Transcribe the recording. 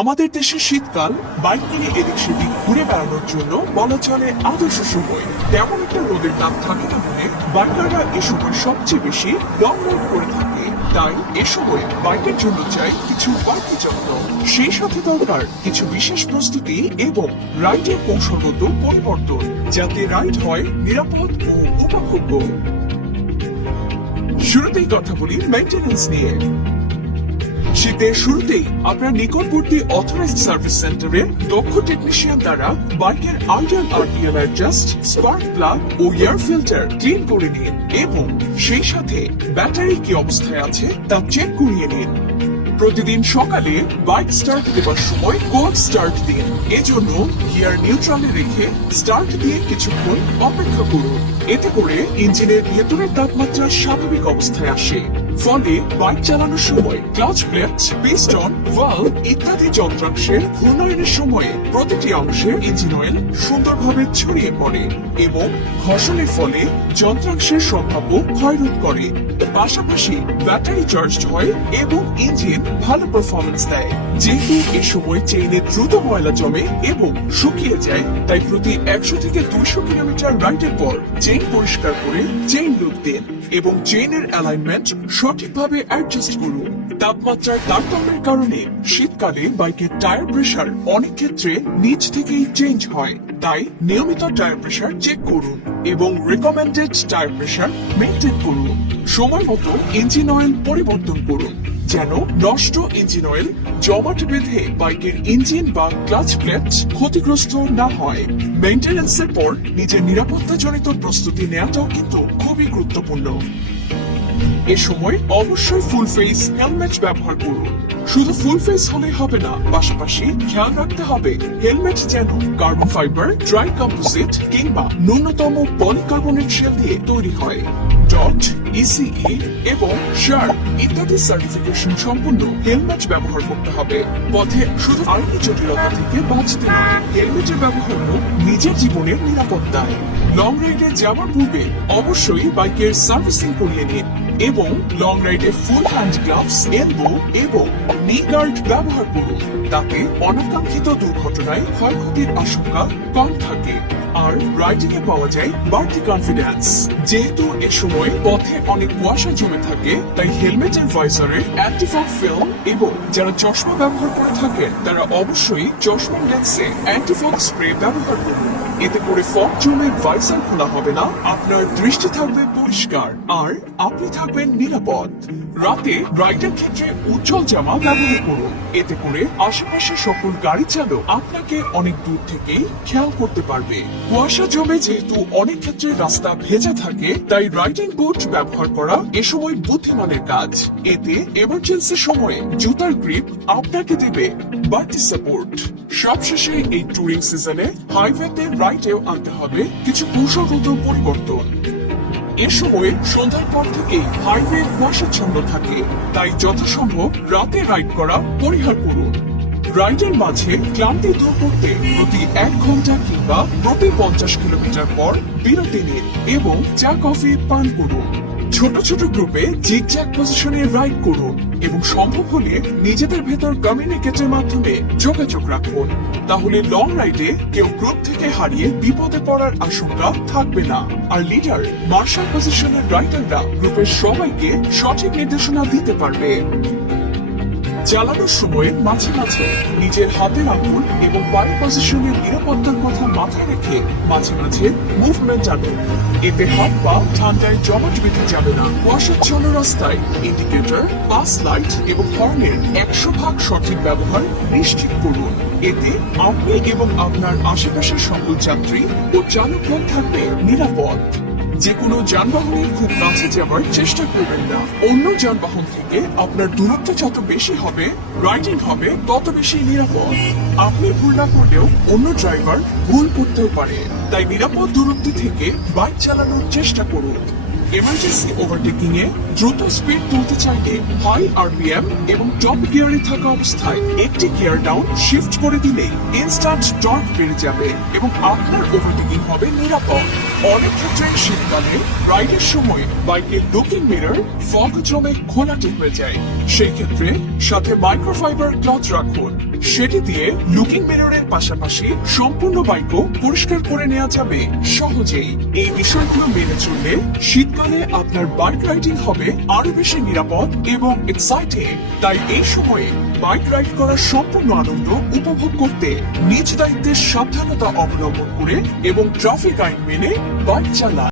আমাদের দেশে শীতকাল বাইক নিয়ে এদিক সেদিক ঘুরে বেড়ানোর জন্য বলা চলে আদর্শ সময়। তেমন একটা রোদের তাপ থাকে না বলে বাইকাররা এ সময় সবচেয়ে বেশি লং রাইড করে থাকে। তাই এ সময় বাইকের জন্য চাই কিছু বাড়তি যত্ন, সেই সাথে দরকার কিছু বিশেষ প্রস্তুতি এবং রাইডের কৌশলগত পরিবর্তন, যাতে রাইড হয় নিরাপদ ও উপভোগ্য। শুরুতেই কথা বলি মেইনটেনেন্স নিয়ে। শীতের শুরুতেই আপনার নিকটবর্তী অথরাইজড সার্ভিস সেন্টারে দক্ষ টেকনিশিয়ান দ্বারা বাইকের ideal RPM adjust, spark plug ও এয়ার ফিল্টার ক্লিন করে নিন এবং সেই সাথে ব্যাটারি কি অবস্থায় আছে তা চেক করিয়ে নিন। প্রতিদিন সকালে বাইক স্টার্ট দেবার সময় কোল্ড স্টার্ট দিন। এজন্য গিয়ার নিউট্রালে রেখে স্টার্ট দিয়ে কিছুক্ষণ অপেক্ষা করুন। এতে করে ইঞ্জিনের ভেতরের তাপমাত্রা স্বাভাবিক অবস্থায় আসে, ফলে বাইক চালানোর সময় ক্লাচ প্লেট, পিস্টন, ভালভ ইত্যাদি যন্ত্রাংশের ঘূর্ণায়নের সময়ে প্রতিটি অংশে ইঞ্জিন অয়েল সুন্দরভাবে ছড়িয়ে পড়ে এবং ঘর্ষণের ফলে যন্ত্রাংশের সম্ভাব্য ক্ষয়রোধ করে। পাশাপাশি ব্যাটারি চার্জ হয় এবং ইঞ্জিন ভালো পারফরমেন্স দেয়। যেহেতু এ সময় চেইনে দ্রুত ময়লা জমে এবং শুকিয়ে যায়, তাই প্রতি 100 থেকে 200 কিলোমিটার রাইডের পর চেইন পরিষ্কার করে চেইন লুপ দিন এবং চেইনের অ্যালাইনমেন্ট সঠিকভাবে অ্যাডজাস্ট করুন। তাপমাত্রার তারতম্যের কারণে শীতকালে বাইকের টায়ার প্রেসার অনেক ক্ষেত্রে নিচ থেকেই চেঞ্জ হয়, তাই নিয়মিত টায়ার প্রেসার চেক করুন এবং রিকমেন্ডেড টায়ার প্রেসার মেইনটেইন করুন। সময় মতো ইঞ্জিন অয়েল পরিবর্তন করুন, যেন নষ্ট ইঞ্জিন অয়েল জমাট বেঁধে বাইকের ইঞ্জিন বা ক্লাচ প্লেট ক্ষতিগ্রস্ত না হয়। মেইনটেনেন্সের পর নিজের নিরাপত্তাজনিত প্রস্তুতি নেওয়াটাও কিন্তু খুবই গুরুত্বপূর্ণ। এ সময় অবশ্যই ফুল ফেস হেলমেট ব্যবহার করুন। শুধু ফুল ফেস হলেই হবে না, পাশাপাশি খেয়াল রাখতে হবে হেলমেট যেন কার্বন ফাইবার, ড্রাই কম্পোজিট কিংবা ন্যূনতম পলিকার্বনেট শেল দিয়ে তৈরি হয়। ডট, ইসিই এবং শার্প ইত্যাদি সার্টিফিকেশন সম্পূর্ণ হেলমেট ব্যবহার করতে হবে। পথে শুধু আইনি জটিলতা থেকে বাঁচতে নয়, হেলমেটের ব্যবহার হোক নিজের জীবনের নিরাপত্তায়। লং রাইডে যাওয়ার পূর্বে অবশ্যই বাইকের সার্ভিসিং করিয়ে নিন এবং লং রাইডে ফুল হ্যান্ড গ্লাভস, এলবো এবং নি গার্ড ব্যবহার করুন। তাতে অনাকাঙ্ক্ষিত দুর্ঘটনায় ক্ষয়ক্ষতির আশঙ্কা কম থাকে আর রাইডিং এ পাওয়া যায় বাড়তি কনফিডেন্স। যেহেতু এ সময় পথে অনেক কুয়াশা জমে থাকে, তাই হেলমেটের ভাইজারে অ্যান্টিফগ ফিল্ম এবং যারা চশমা ব্যবহার করে থাকেন তারা অবশ্যই চশমার লেন্সে অ্যান্টিফগ স্প্রে ব্যবহার করুন। এতে করে ফগ জমে ভাইজার খোলা হবে না, আপনার দৃষ্টি থাকবে পরিষ্কার আর আপনি থাকবেন নিরাপদ। রাতে রাইডের ক্ষেত্রে উজ্জ্বল জামা ব্যবহার করুন। এতে করে আশেপাশে সকল গাড়ি চালক আপনাকে অনেক দূর থেকেই খেয়াল করতে পারবে। কুয়াশা জমে যেহেতু অনেক ক্ষেত্রে রাস্তা ভেজা থাকে, তাই রাইডিং বুট ব্যবহার করা এ সময় বুদ্ধিমানের কাজ। এতে এমার্জেন্সি সময়ে জুতার গ্রিপ আপনাকে দেবে বাড়তি সাপোর্ট। সবশেষে এই ট্যুরিং সিজনে হাইওয়েতে রাইডেও আনতে হবে কিছু কৌশলগত পরিবর্তন। এ সময় সন্ধ্যার পর থেকেই হাইওয়ে কুয়াশাচ্ছন্ন থাকে, তাই যথাসম্ভব রাতে রাইড করা পরিহার করুন। রাইডের মাঝে ক্লান্তি দূর করতে প্রতি 1 ঘন্টা কিংবা প্রতি 50 কিলোমিটার পর বিরতি নিন এবং চা কফি পান করুন। ছোট ছোট গ্রুপে জিগজ্যাগ পজিশনে রাইড করুন এবং সম্ভব হলে নিজেদের ভেতর কমিউনিকেটের মাধ্যমে যোগাযোগ রাখুন। তাহলে লং রাইডে কেউ গ্রুপ থেকে হারিয়ে বিপদে পড়ার আশঙ্কা থাকবে না, আর লিডার মার্শাল পজিশনের রাইডাররা গ্রুপের সবাইকে সঠিক নির্দেশনা দিতে পারবে। চালানোর সময় মাঝে মাঝে নিজের হাতের আঙুল এবং পায়ের পজিশনের নিরাপত্তার কথা মাথায় রেখে মাঝে মাঝে মুভমেন্ট আনুন। এতে হাত পা ঠান্ডায় জমাট বেঁধে যাবে না। কুয়াশাচ্ছন্ন রাস্তায় ইন্ডিকেটর, পাস লাইট এবং হর্নের 100% সঠিক ব্যবহার নিশ্চিত করুন। এতে আপনি এবং আপনার আশেপাশের সকল যাত্রী ও চালকগণ থাকবে নিরাপদ। যে কোনো যানবাহনের খুব কাছে যাওয়ার চেষ্টা করবেন না। অন্য যানবাহন থেকে আপনার দূরত্ব যত বেশি হবে, রাইডিং হবে তত বেশি নিরাপদ। আপনি ভুল না করলেও অন্য ড্রাইভার ভুল করতেও পারে, তাই নিরাপদ দূরত্ব থেকে বাইক চালানোর চেষ্টা করুন। এমার্জেন্সি ওভারটেকিং এ দ্রুত স্পিড তুলতে চাইলে হাই আরপিএম এবং টপ গিয়ারে থাকা অবস্থায় একটি গিয়ার ডাউন শিফট করে দিলেই ইনস্ট্যান্ট টর্ক বেড়ে যাবে এবং আপনার ওভারটেকিং হবে নিরাপদ। অনেক ক্ষেত্রে শীতকালে রাইডের সময় বাইকের লুকিং মিরর ফগ জমে ঘোলাটে হয়ে যায়, সেই ক্ষেত্রে সাথে মাইক্রোফাইবার ক্লথ রাখুন। সেটি দিয়ে লুকিং মিররের পাশাপাশি সম্পূর্ণ বাইকও পরিষ্কার করে নেওয়া যাবে সহজেই। এই বিষয়গুলো মেনে চললে শীতকালে আপনার বাইক রাইডিং হবে আরো বেশি নিরাপদ এবং এক্সাইটিং। তাই এই সময়ে বাইক রাইড করার সম্পূর্ণ আনন্দ উপভোগ করতে নিজ দায়িত্বের সাবধানতা অবলম্বন করে এবং ট্রাফিক আইন মেনে বাইক চালান।